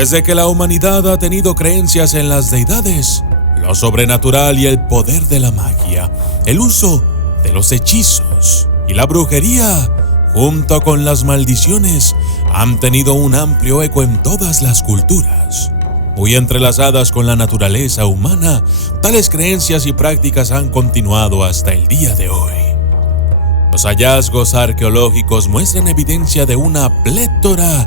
Desde que la humanidad ha tenido creencias en las deidades, lo sobrenatural y el poder de la magia, el uso de los hechizos y la brujería, junto con las maldiciones, han tenido un amplio eco en todas las culturas. Muy entrelazadas con la naturaleza humana, tales creencias y prácticas han continuado hasta el día de hoy. Los hallazgos arqueológicos muestran evidencia de una plétora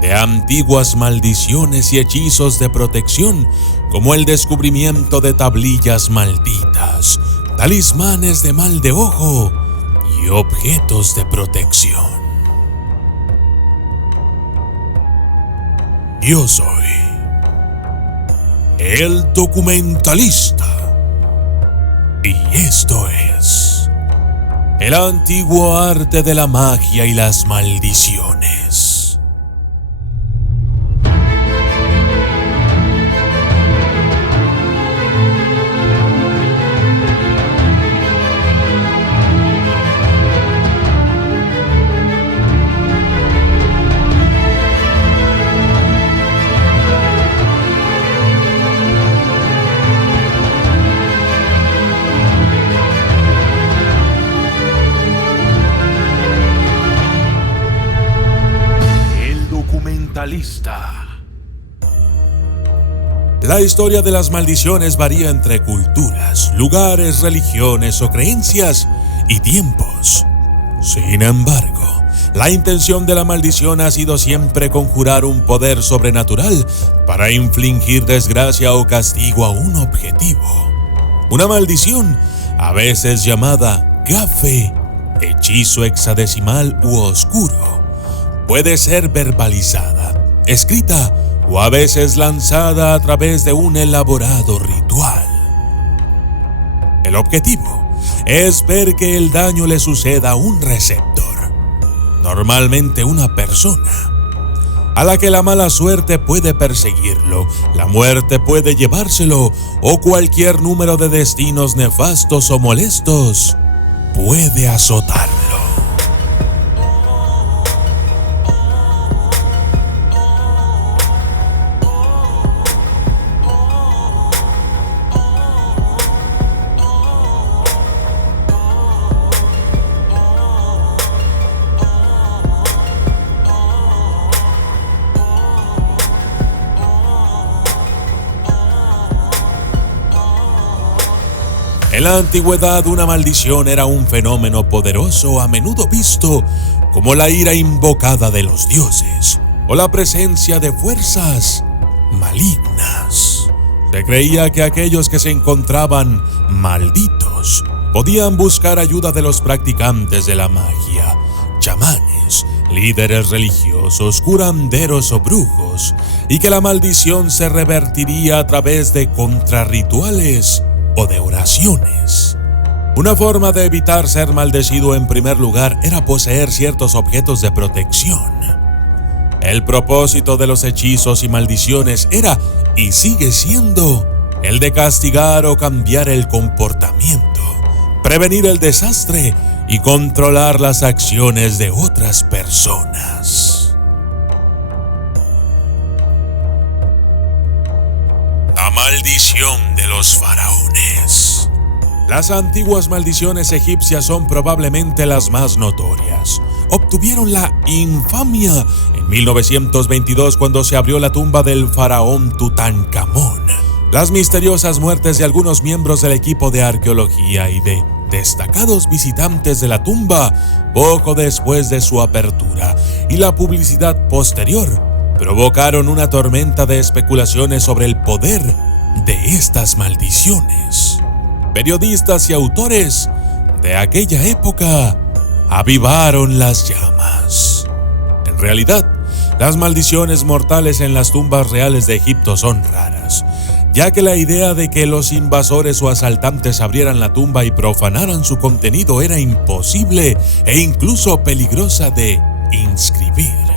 de antiguas maldiciones y hechizos de protección, como el descubrimiento de tablillas malditas, talismanes de mal de ojo y objetos de protección. Yo soy el documentalista y esto es el antiguo arte de la magia y las maldiciones. La historia de las maldiciones varía entre culturas, lugares, religiones o creencias y tiempos. Sin embargo, la intención de la maldición ha sido siempre conjurar un poder sobrenatural para infligir desgracia o castigo a un objetivo. Una maldición, a veces llamada gafe, hechizo hexadecimal u oscuro, puede ser verbalizada, escrita o a veces lanzada a través de un elaborado ritual. El objetivo es ver que el daño le suceda a un receptor, normalmente una persona, a la que la mala suerte puede perseguirlo, la muerte puede llevárselo o cualquier número de destinos nefastos o molestos puede azotarlo. En la antigüedad, una maldición era un fenómeno poderoso a menudo visto como la ira invocada de los dioses o la presencia de fuerzas malignas. Se creía que aquellos que se encontraban malditos podían buscar ayuda de los practicantes de la magia, chamanes, líderes religiosos, curanderos o brujos, y que la maldición se revertiría a través de contrarrituales o de oraciones. Una forma de evitar ser maldecido en primer lugar era poseer ciertos objetos de protección. El propósito de los hechizos y maldiciones era, y sigue siendo, el de castigar o cambiar el comportamiento, prevenir el desastre y controlar las acciones de otras personas. La maldición de los faraones. Las antiguas maldiciones egipcias son probablemente las más notorias. Obtuvieron la infamia en 1922 cuando se abrió la tumba del faraón Tutankamón. Las misteriosas muertes de algunos miembros del equipo de arqueología y de destacados visitantes de la tumba poco después de su apertura y la publicidad posterior provocaron una tormenta de especulaciones sobre el poder de estas maldiciones. Periodistas y autores de aquella época avivaron las llamas. En realidad, las maldiciones mortales en las tumbas reales de Egipto son raras, ya que la idea de que los invasores o asaltantes abrieran la tumba y profanaran su contenido era imposible e incluso peligrosa de inscribir.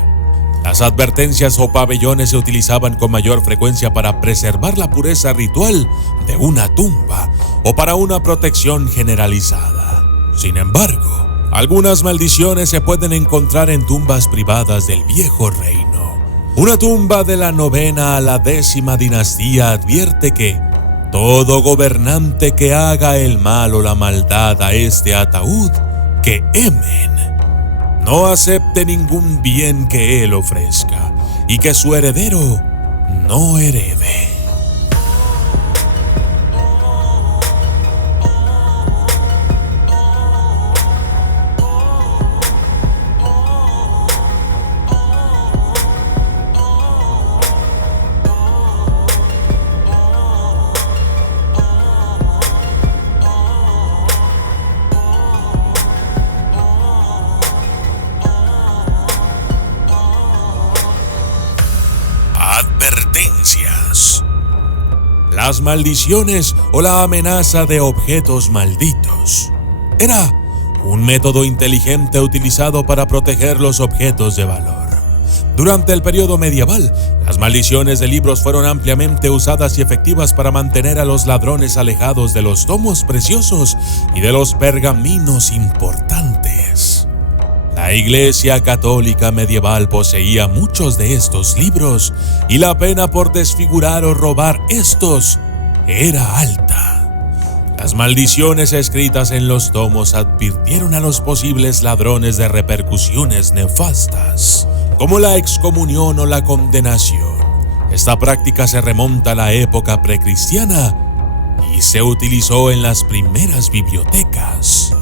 Las advertencias o pabellones se utilizaban con mayor frecuencia para preservar la pureza ritual de una tumba o para una protección generalizada. Sin embargo, algunas maldiciones se pueden encontrar en tumbas privadas del Viejo Reino. Una tumba de la 9ª a la 10ª dinastía advierte que todo gobernante que haga el mal o la maldad a este ataúd que Emen no acepte ningún bien que él ofrezca y que su heredero no herede. Advertencias. Las maldiciones o la amenaza de objetos malditos era un método inteligente utilizado para proteger los objetos de valor. Durante el periodo medieval, las maldiciones de libros fueron ampliamente usadas y efectivas para mantener a los ladrones alejados de los tomos preciosos y de los pergaminos importantes. La Iglesia Católica medieval poseía muchos de estos libros y la pena por desfigurar o robar estos era alta. Las maldiciones escritas en los tomos advirtieron a los posibles ladrones de repercusiones nefastas, como la excomunión o la condenación. Esta práctica se remonta a la época precristiana y se utilizó en las primeras bibliotecas.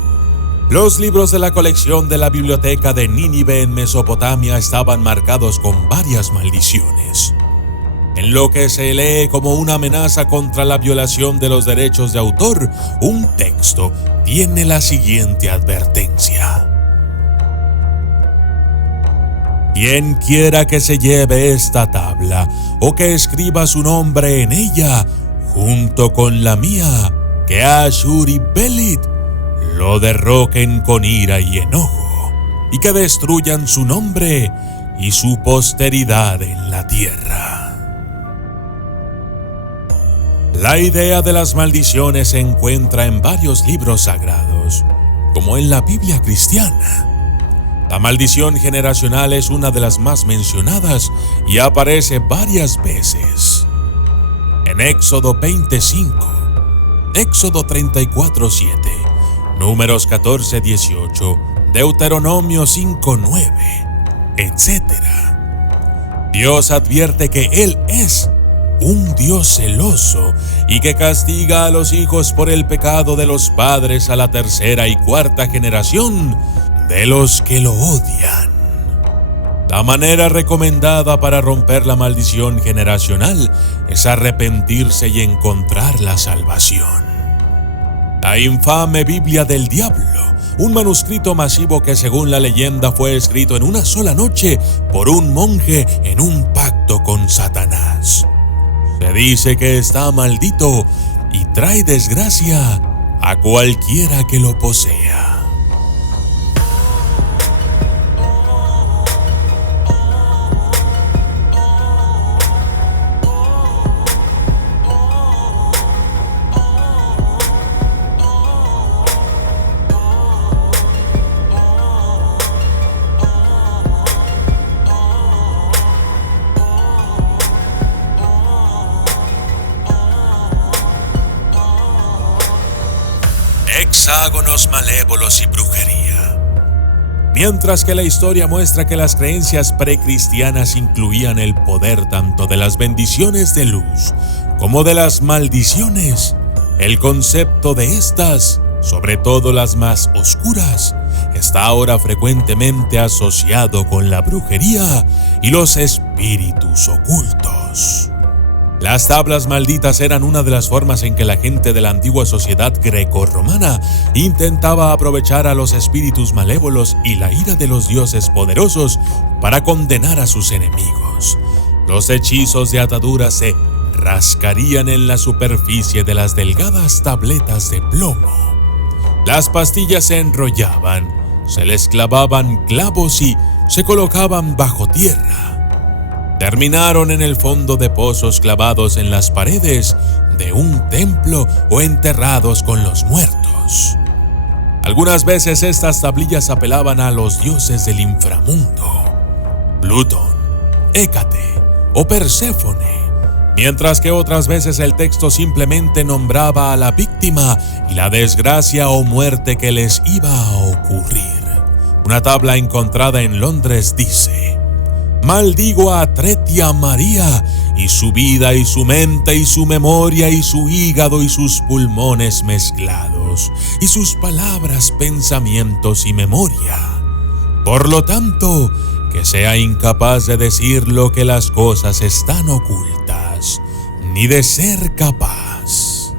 Los libros de la colección de la biblioteca de Nínive en Mesopotamia estaban marcados con varias maldiciones, en lo que se lee como una amenaza contra la violación de los derechos de autor. Un texto tiene la siguiente advertencia: quien quiera que se lleve esta tabla o que escriba su nombre en ella, junto con la mía, que Ashur y Belit lo derroquen con ira y enojo, y que destruyan su nombre y su posteridad en la tierra. La idea de las maldiciones se encuentra en varios libros sagrados, como en la Biblia cristiana. La maldición generacional es una de las más mencionadas y aparece varias veces. En Éxodo 25, Éxodo 34:7, Números 14:18, Deuteronomio 5:9, etc. Dios advierte que Él es un Dios celoso y que castiga a los hijos por el pecado de los padres a la 3ª y 4ª generación de los que lo odian. La manera recomendada para romper la maldición generacional es arrepentirse y encontrar la salvación. La infame Biblia del Diablo, un manuscrito masivo que según la leyenda fue escrito en una sola noche por un monje en un pacto con Satanás. Se dice que está maldito y trae desgracia a cualquiera que lo posea. Hexágonos malévolos y brujería. Mientras que la historia muestra que las creencias precristianas incluían el poder tanto de las bendiciones de luz como de las maldiciones, el concepto de estas, sobre todo las más oscuras, está ahora frecuentemente asociado con la brujería y los espíritus ocultos. Las tablas malditas eran una de las formas en que la gente de la antigua sociedad grecorromana intentaba aprovechar a los espíritus malévolos y la ira de los dioses poderosos para condenar a sus enemigos. Los hechizos de atadura se rascarían en la superficie de las delgadas tabletas de plomo. Las pastillas se enrollaban, se les clavaban clavos y se colocaban bajo tierra. Terminaron en el fondo de pozos clavados en las paredes de un templo o enterrados con los muertos. Algunas veces estas tablillas apelaban a los dioses del inframundo: Plutón, Hécate o Perséfone, mientras que otras veces el texto simplemente nombraba a la víctima y la desgracia o muerte que les iba a ocurrir. Una tabla encontrada en Londres dice: maldigo a Tretia María y su vida y su mente y su memoria y su hígado y sus pulmones mezclados y sus palabras, pensamientos y memoria. Por lo tanto, que sea incapaz de decir lo que las cosas están ocultas, ni de ser capaz.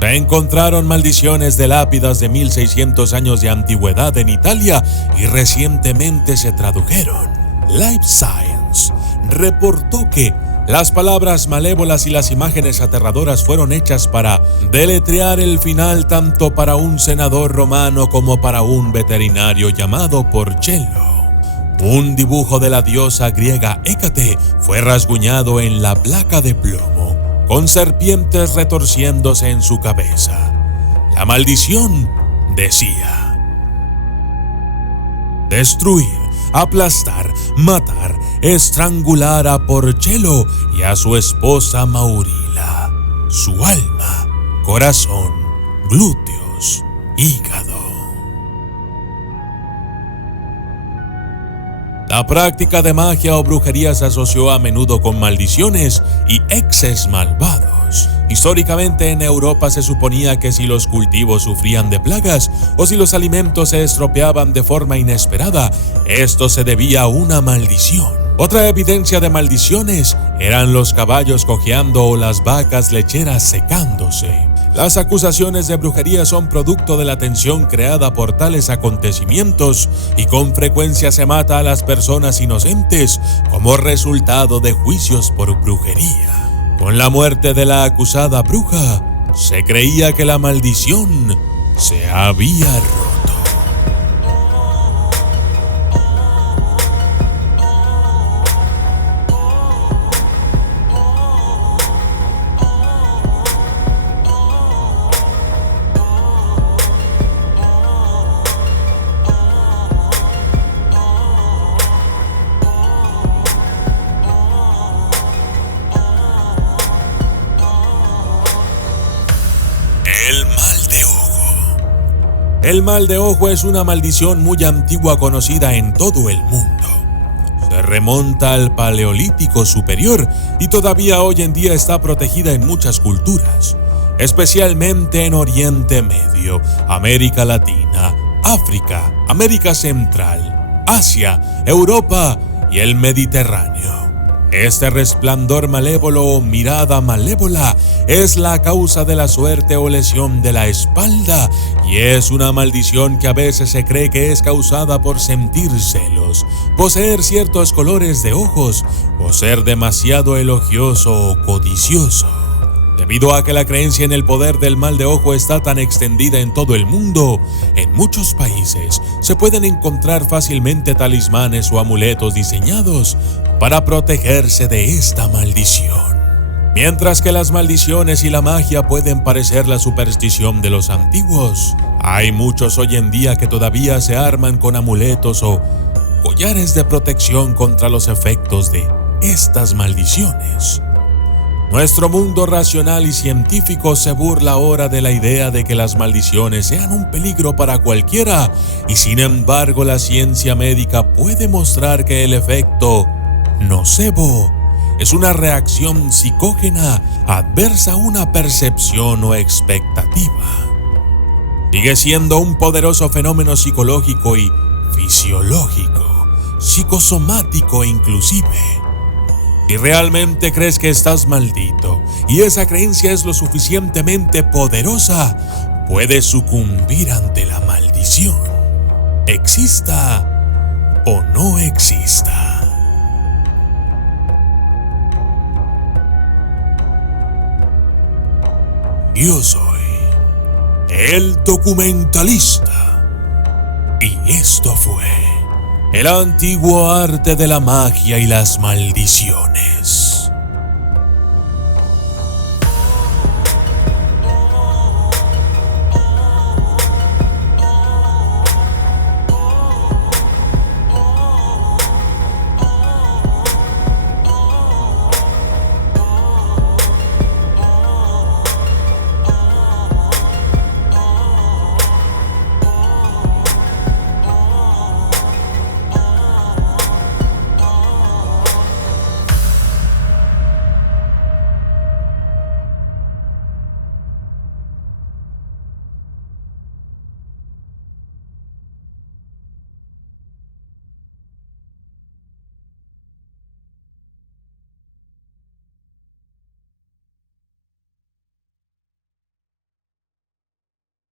Se encontraron maldiciones de lápidas de 1600 años de antigüedad en Italia y recientemente se tradujeron. Life Science reportó que las palabras malévolas y las imágenes aterradoras fueron hechas para deletrear el final tanto para un senador romano como para un veterinario llamado Porcello. Un dibujo de la diosa griega Hécate fue rasguñado en la placa de plomo, con serpientes retorciéndose en su cabeza. La maldición decía: destruir, aplastar, matar, estrangular a Porcello y a su esposa Maurila, su alma, corazón, glúteos, hígado. La práctica de magia o brujería se asoció a menudo con maldiciones y exes malvados. Históricamente en Europa se suponía que si los cultivos sufrían de plagas o si los alimentos se estropeaban de forma inesperada, esto se debía a una maldición. Otra evidencia de maldiciones eran los caballos cojeando o las vacas lecheras secándose. Las acusaciones de brujería son producto de la tensión creada por tales acontecimientos y con frecuencia se mata a las personas inocentes como resultado de juicios por brujería. Con la muerte de la acusada bruja, se creía que la maldición se había roto. El mal de ojo es una maldición muy antigua conocida en todo el mundo. Se remonta al Paleolítico Superior y todavía hoy en día está protegida en muchas culturas, especialmente en Oriente Medio, América Latina, África, América Central, Asia, Europa y el Mediterráneo. Este resplandor malévolo o mirada malévola es la causa de la suerte o lesión de la espalda y es una maldición que a veces se cree que es causada por sentir celos, poseer ciertos colores de ojos o ser demasiado elogioso o codicioso. Debido a que la creencia en el poder del mal de ojo está tan extendida en todo el mundo, en muchos países se pueden encontrar fácilmente talismanes o amuletos diseñados para protegerse de esta maldición. Mientras que las maldiciones y la magia pueden parecer la superstición de los antiguos, hay muchos hoy en día que todavía se arman con amuletos o collares de protección contra los efectos de estas maldiciones. Nuestro mundo racional y científico se burla ahora de la idea de que las maldiciones sean un peligro para cualquiera, y sin embargo la ciencia médica puede mostrar que el efecto nocebo es una reacción psicógena adversa a una percepción o expectativa. Sigue siendo un poderoso fenómeno psicológico y fisiológico, psicosomático inclusive. Si realmente crees que estás maldito y esa creencia es lo suficientemente poderosa, puedes sucumbir ante la maldición, exista o no exista. Yo soy el documentalista y esto fue el antiguo arte de la magia y las maldiciones.